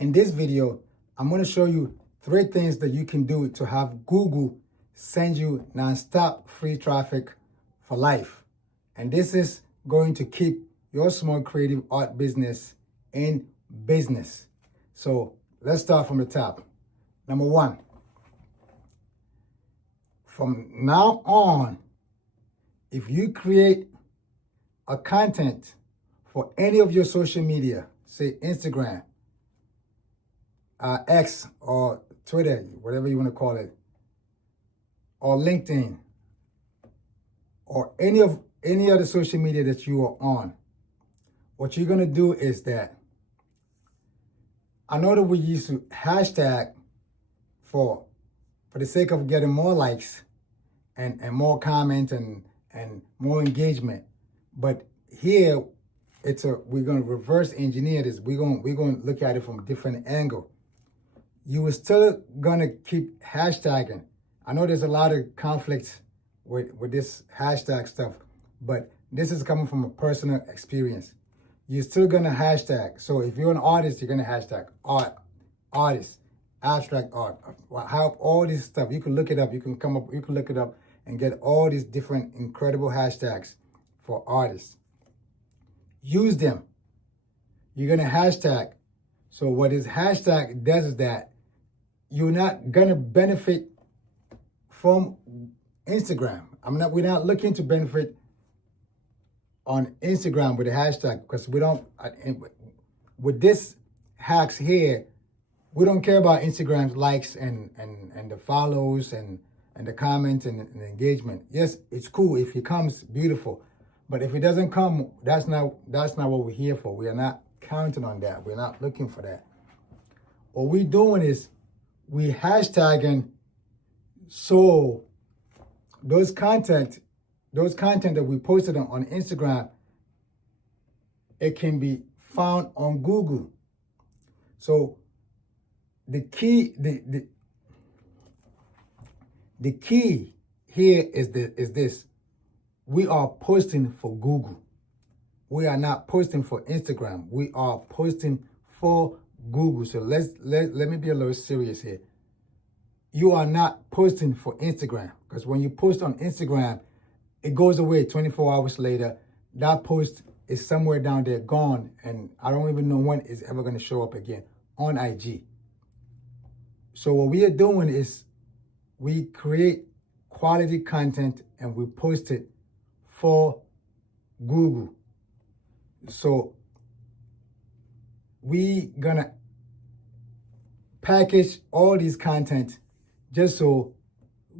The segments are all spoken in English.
In this video, I'm going to show you 3 things that you can do to have Google send you nonstop free traffic for life. And this is going to keep your small creative art business in business. So let's start from the top. Number 1, from now on, if you create a content for any of your social media, say Instagram, X or Twitter, whatever you want to call it, or LinkedIn, or any other social media that you are on, what you're going to do is that, I know that we used to hashtag for the sake of getting more likes and more comments and more engagement. But here, we're going to reverse engineer this. We're going to look at it from a different angle. You are still going to keep hashtagging. I know there's a lot of conflicts with this hashtag stuff, but this is coming from a personal experience. You're still going to hashtag. So if you're an artist, you're going to hashtag artist, abstract art, have all this stuff. You can look it up. You can look it up and get all these different incredible hashtags for artists. Use them. You're going to hashtag. So what this hashtag does is that you're not going to benefit from Instagram. We're not looking to benefit on Instagram with the hashtag, because we don't, with this hacks here, we don't care about Instagram's likes and the follows and the comments and engagement. Yes, it's cool. If it comes, beautiful. But if it doesn't come, that's not what we're here for. We are not counting on that. We're not looking for that. What we're doing is we hashtagging, so those content that we posted on Instagram, it can be found on Google. So the key here is this. We are posting for Google. We are not posting for Instagram. We are posting for Google. So let me be a little serious here. You are not posting for Instagram, because when you post on Instagram, it goes away 24 hours later. That post is somewhere down there gone, and I don't even know when it's ever going to show up again on IG. So what we are doing is we create quality content and we post it for Google. So we gonna package all these content just so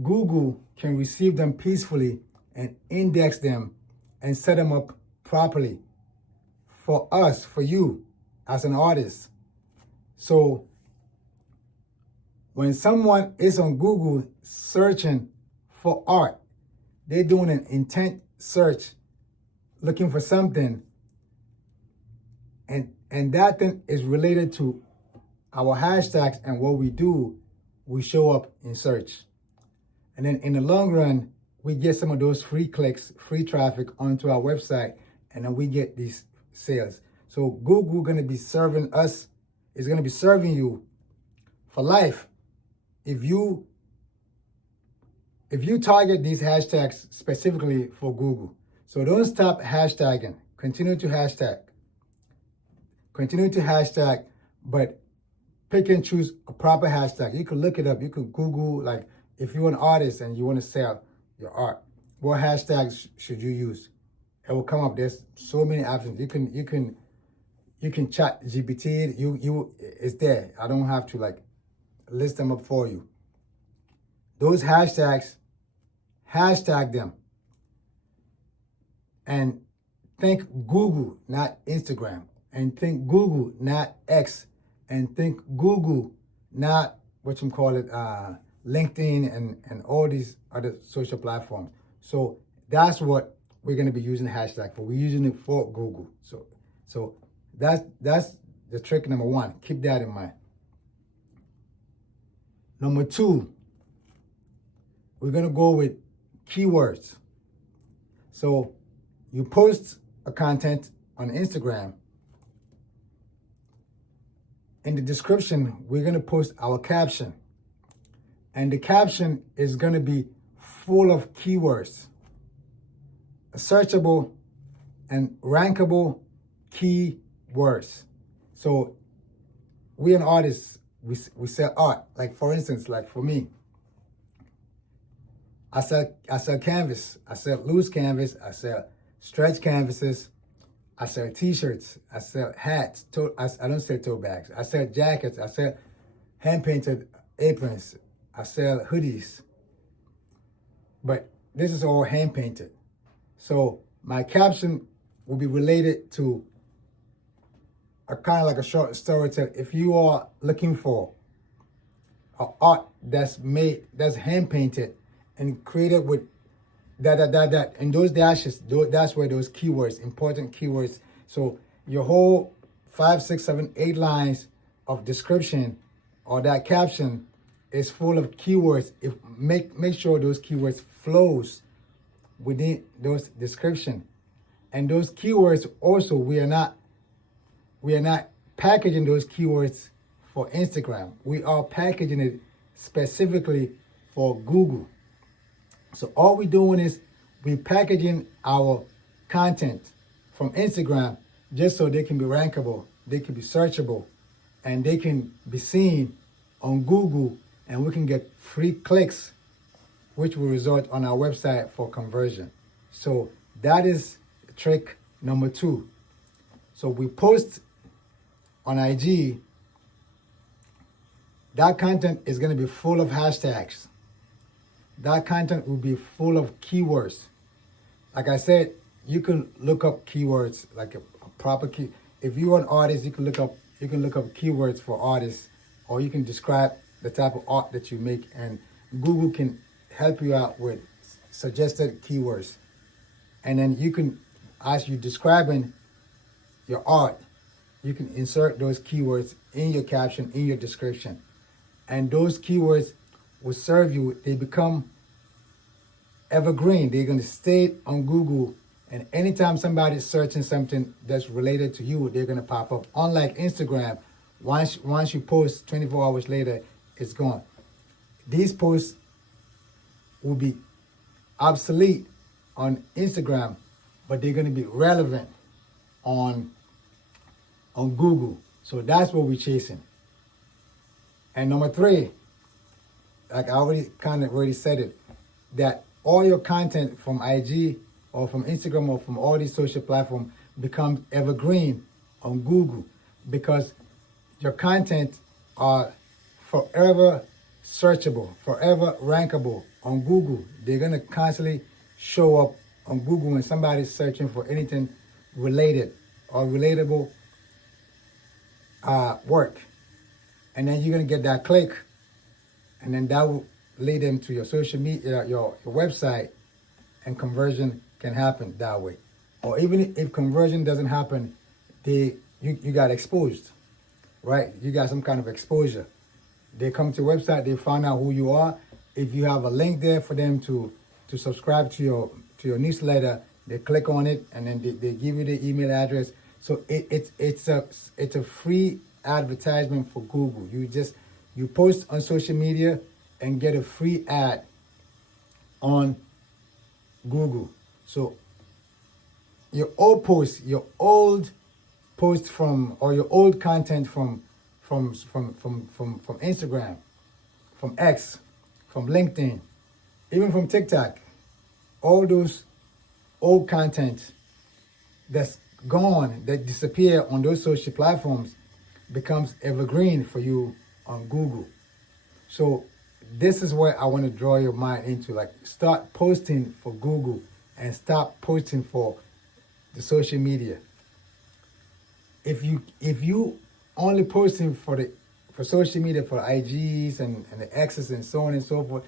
Google can receive them peacefully and index them and set them up properly for us, for you as an artist. So when someone is on Google searching for art, they're doing an intent search looking for something, and that thing is related to our hashtags, and what we do, we show up in search. And then in the long run, we get some of those free clicks, free traffic onto our website, and then we get these sales. So Google gonna be serving us, is gonna be serving you for life if you target these hashtags specifically for Google. So don't stop hashtagging. Continue to hashtag, but pick and choose a proper hashtag. You can look it up. You can Google, like, if you're an artist and you want to sell your art, what hashtags should you use? It will come up. There's so many options. You can chat GPT. It's there. I don't have to list them up for you. Those hashtags, hashtag them. And think Google, not Instagram. And think Google, not X. And think Google, not LinkedIn and all these other social platforms. So that's what we're going to be using the hashtag for. We're using it for Google. So that's the trick number 1. Keep that in mind. Number 2, we're going to go with keywords. So you post a content on Instagram, in the description, we're going to post our caption. And the caption is going to be full of keywords, searchable and rankable keywords. So we an artist, we sell art. Like for instance, like for me, I sell canvas, I sell loose canvas, I sell stretch canvases, I sell t-shirts, I sell hats, I don't sell tote bags, I sell jackets, I sell hand-painted aprons, I sell hoodies. But this is all hand-painted. So my caption will be related to a kind of like a short story tell. If you are looking for art that's hand-painted and created with that, and those dashes, that's where those keywords, important keywords. So your whole 5, 6, 7, 8 lines of description or that caption is full of keywords. If make sure those keywords flows within those description. And those keywords also, we are not packaging those keywords for Instagram. We are packaging it specifically for Google. So all we're doing is we packaging our content from Instagram just so they can be rankable, they can be searchable, and they can be seen on Google, and we can get free clicks, which will result on our website for conversion. So that is trick number 2. So we post on IG, that content is going to be full of hashtags. That content will be full of keywords. Like I said, you can look up keywords, like a proper key. If you're an artist, you can look up keywords for artists, or you can describe the type of art that you make, and Google can help you out with suggested keywords. And then you can, as you're describing your art, you can insert those keywords in your caption, in your description. And those keywords will serve you. They become evergreen. They're going to stay on Google. And anytime somebody's searching something that's related to you, they're going to pop up. Unlike Instagram, once you post, 24 hours later, it's gone. These posts will be obsolete on Instagram, but they're going to be relevant on Google. So that's what we're chasing. And number 3, like I already said it, that all your content from IG or from Instagram or from all these social platforms becomes evergreen on Google, because your content are forever searchable, forever rankable on Google. They're gonna constantly show up on Google when somebody's searching for anything related or relatable work. And then you're gonna get that click, and then that will lead them to your social media, your website, and conversion can happen that way. Or even if conversion doesn't happen, you got exposed, right? You got some kind of exposure. They come to your website, they find out who you are. If you have a link there for them to subscribe to your newsletter, they click on it, and then they give you the email address. So it's a free advertisement for Google. You post on social media and get a free ad on Google. So your old posts from, or your old content from Instagram, from X, from LinkedIn, even from TikTok, all those old content that's gone, that disappear on those social platforms, becomes evergreen for you on Google. So this is where I want to draw your mind into, like, start posting for Google and stop posting for the social media. If you only posting for social media, for IGs and the X's and so on and so forth,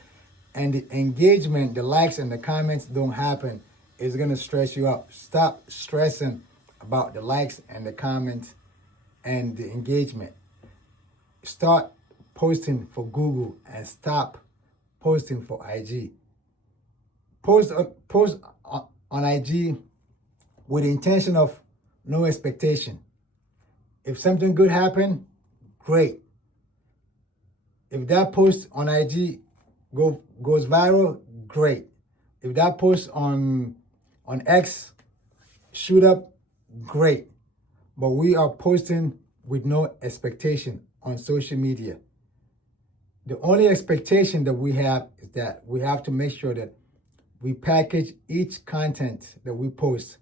and the engagement, the likes and the comments don't happen, it's gonna stress you out. Stop stressing about the likes and the comments and the engagement. Start posting for Google and stop posting for IG. Post on IG with the intention of no expectation. If something good happen, great. If that post on IG goes viral, great. If that post on X shoot up, great. But we are posting with no expectation on social media. The only expectation that we have is that we have to make sure that we package each content that we post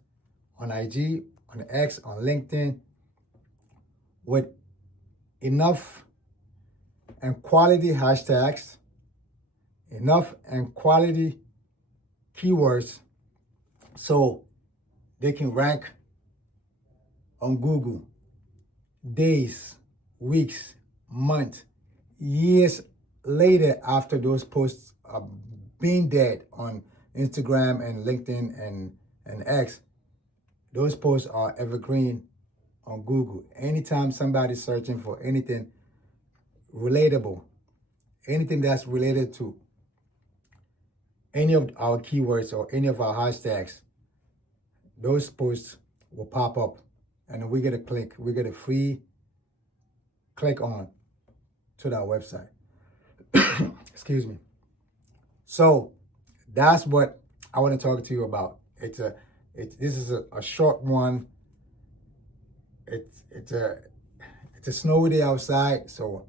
on IG, on X, on LinkedIn with enough and quality hashtags, enough and quality keywords so they can rank on Google days, weeks, months, years later after those posts are being dead on Instagram and LinkedIn and X. Those posts are evergreen on Google. Anytime somebody's searching for anything relatable, anything that's related to any of our keywords or any of our hashtags, those posts will pop up and we get a click. We get a free click on to that website. Excuse me. So that's what I want to talk to you about. This is a short one. It's a snowy day outside, so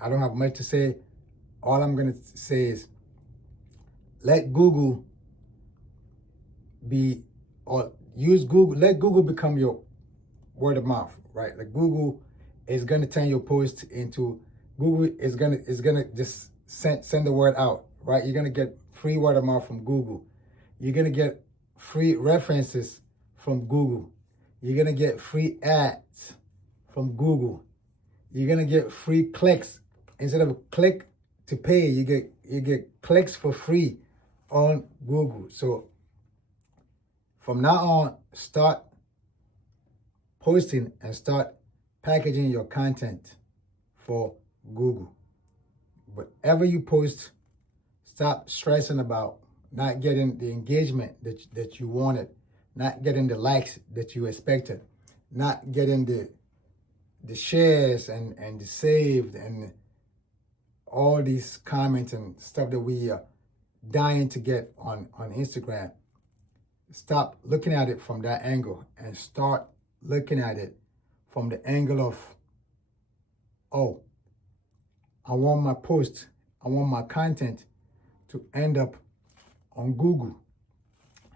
I don't have much to say. All I'm gonna say is let Google be, or use Google. Let Google become your word of mouth, right? Like Google is gonna turn your post into, Google is gonna just send the word out, right? You're gonna get free word of mouth from Google. You're gonna get free references from Google. You're gonna get free ads from Google. You're gonna get free clicks. Instead of a click to pay, you get clicks for free on Google. So from now on, start posting and start packaging your content for Google. Whatever you post, stop stressing about not getting the engagement that you wanted, not getting the likes that you expected, not getting the shares and the saved and all these comments and stuff that we are dying to get on Instagram. Stop looking at it from that angle and start looking at it from the angle of, oh, I want my post, I want my content to end up on Google.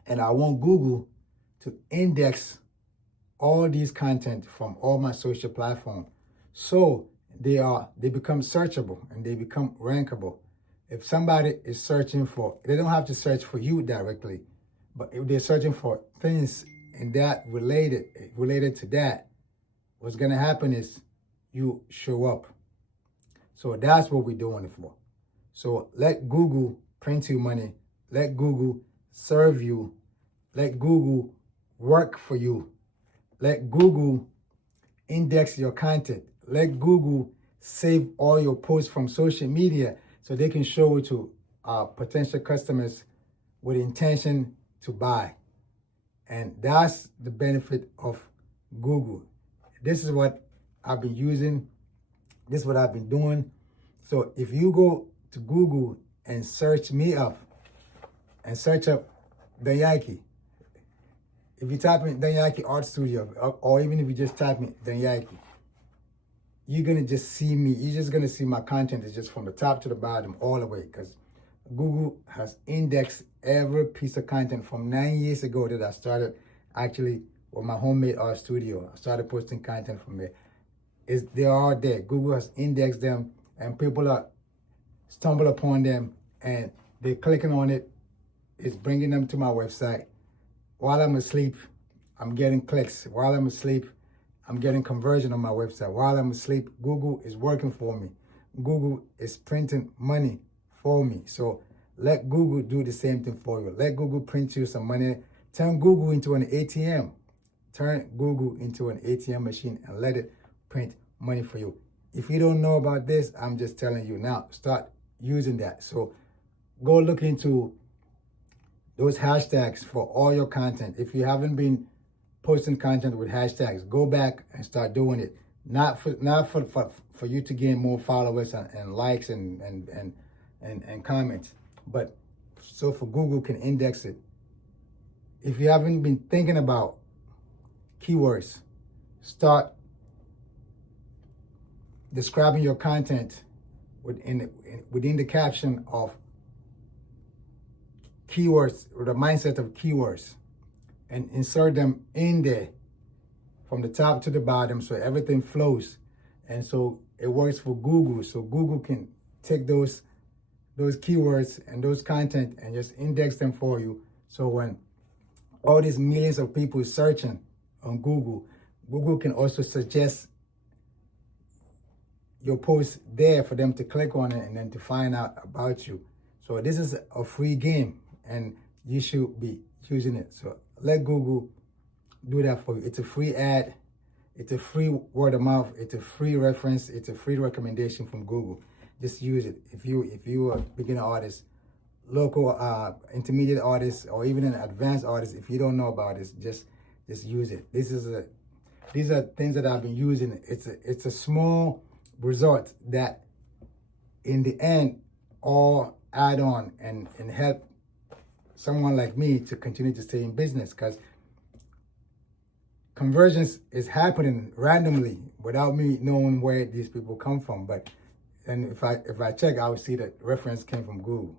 And I want Google to index all these content from all my social platforms. So they become searchable and they become rankable. If somebody is searching for, they don't have to search for you directly, but if they're searching for things and that related to that, what's gonna happen is you show up. So that's what we're doing it for. So let Google print you money. Let Google serve you. Let Google work for you. Let Google index your content. Let Google save all your posts from social media so they can show it to potential customers with intention to buy. And that's the benefit of Google. This is what I've been using. This is what I've been doing. So if you go to Google and search me up and search up Danyaki, if you type in Danyaki Art Studio, or even if you just type in Danyaki, you're gonna just see me. You're just gonna see my content is just from the top to the bottom all the way, because Google has indexed every piece of content from 9 years ago that I started actually with my homemade art studio. I started posting content from there. They're all there. Google has indexed them and people are stumble upon them and they're clicking on it. It's bringing them to my website. While I'm asleep, I'm getting clicks. While I'm asleep, I'm getting conversion on my website. While I'm asleep, Google is working for me. Google is printing money for me. So let Google do the same thing for you. Let Google print you some money. Turn Google into an ATM. Turn Google into an ATM machine and let it print money for you. If you don't know about this, I'm just telling you now, start using that. So go look into those hashtags for all your content. If you haven't been posting content with hashtags, go back and start doing it. not for you to gain more followers and likes and comments, but so for Google can index it. If you haven't been thinking about keywords, start describing your content within the caption of keywords, or the mindset of keywords, and insert them in there from the top to the bottom so everything flows. And so it works for Google. So Google can take those keywords and those content and just index them for you. So when all these millions of people searching on Google, Google can also suggest your post there for them to click on it and then to find out about you. So this is a free game and you should be using it. So let Google do that for you. It's a free ad. It's a free word of mouth. It's a free reference. It's a free recommendation from Google. Just use it. If you are a beginner artist, local intermediate artist, or even an advanced artist, if you don't know about this, just use it. These are things that I've been using. It's a small result that in the end all add on and help someone like me to continue to stay in business, because conversions is happening randomly without me knowing where these people come from. And if I check, I would see that reference came from Google,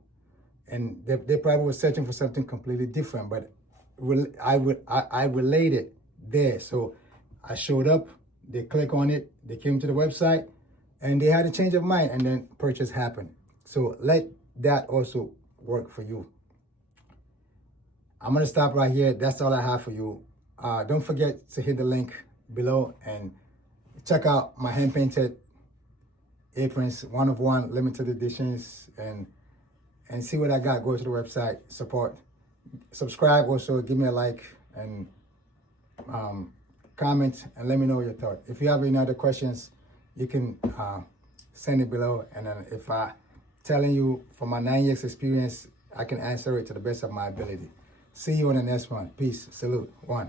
and they probably were searching for something completely different, but I related there. So I showed up, they click on it, they came to the website, and they had a change of mind, and then purchase happened. So let that also work for you. I'm gonna stop right here. That's all I have for you. Don't forget to hit the link below and check out my hand painted aprons, 1 of 1 limited editions, and see what I got. Go to the website, support, subscribe. Also, give me a like and comment, and let me know your thought. If you have any other questions, you can send it below, and then if I telling you from my 9 years experience, I can answer it to the best of my ability. See you on the next one. Peace. Salute. 1.